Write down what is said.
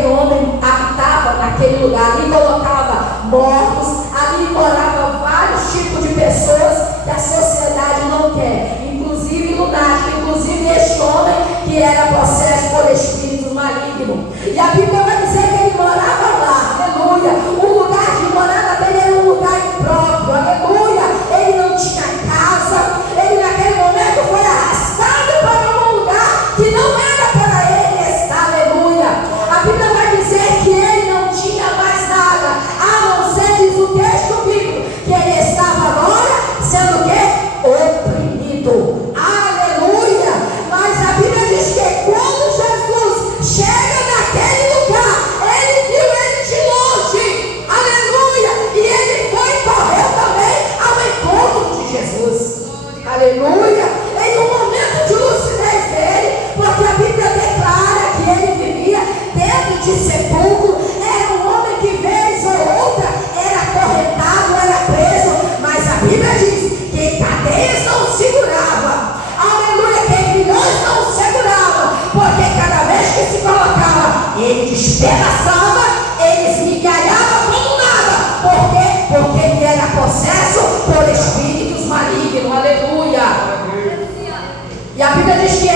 aquele homem habitava naquele lugar, ali colocava mortos, ali moravam vários tipos de pessoas que a sociedade não quer, inclusive lunático, inclusive este homem que era possesso por espírito maligno. E a Bíblia vai dizer que ele morava lá, aleluia. O lugar de morada dele era um lugar impróprio, aleluia. Ele não tinha casa, ele naquele momento foi arrastado para um lugar que não era para ele estar, aleluia. A Bíblia vai dizer que ele não tinha mais nada, a não ser, diz o texto bíblico, que ele estava agora sendo o quê? Oprimido, aleluia. Mas a Bíblia diz que quando Jesus chega naquele lugar, ele viu ele de longe, aleluia, e ele foi e correu também ao encontro de Jesus, aleluia, em um momento de lucidez dele, porque a Bíblia declara que ele vivia dentro de sepulcro, era um homem que vez ou outra era acorrentado, era preso, mas a Bíblia diz que cadeias não segurava, aleluia, que grilhões não segurava, porque cada vez que se colocava, ele despedaçava, ele esmigalhava como nada. Por quê? Porque ele era possesso por espíritos malignos, aleluia. E a Bíblia diz que